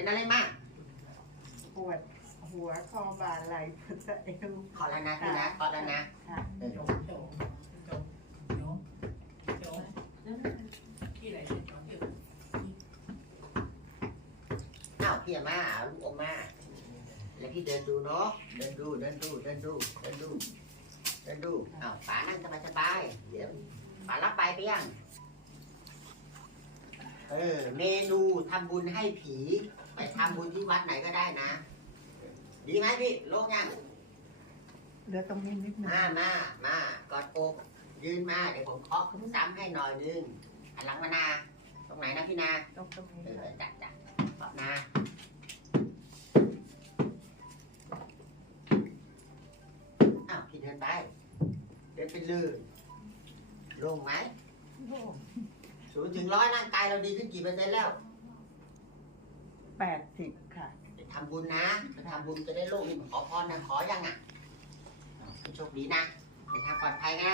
เป็นอะไรมาก ปวดหัวคอบ่าไหล่สะเอวขอแล้วนะพี่นะขอแล้วนะ ค่ะเออโจโจโจโจโจที่ไหนเนี่ยโจที่อ้าวพี่อามาเอาลูกออกมา แล้วพี่เดินดูเนาะ เดินดู เดินดู เดินดู เดินดู เดินดูอ้าวป๋านั่งสบายสบายๆเดี๋ยวป๋ารับไปไปยัง เออ เมนูทำบุญให้ผี ไปทำบุญที่วัดไหนก็ได้นะ ดีไหมพี่โลงยังเหลือตรงนี้นิดหนึงมา มา มากอดอกยืนมา เดี๋ยวผมเคาะซ้ำให้หน่อยนึงหันหลังมานา ตรงไหนนะพี่นา ตรงตรงนี้เอค่ะอจัดจัดเคาะนาอ้าวพี่เดินไป เดินไปเลยลงไหม โอ้ศูนย์ถึงร้อยร่างกายเราดีขึ้นกี่เปอร์เซ็นต์แล้ว แปดสิบค่ะ ไปทำบุญนะไปทำบุญจะได้โลกนี้ขอพรนะขอยังอะโชคดีนะไปทางปลอดภัยนะ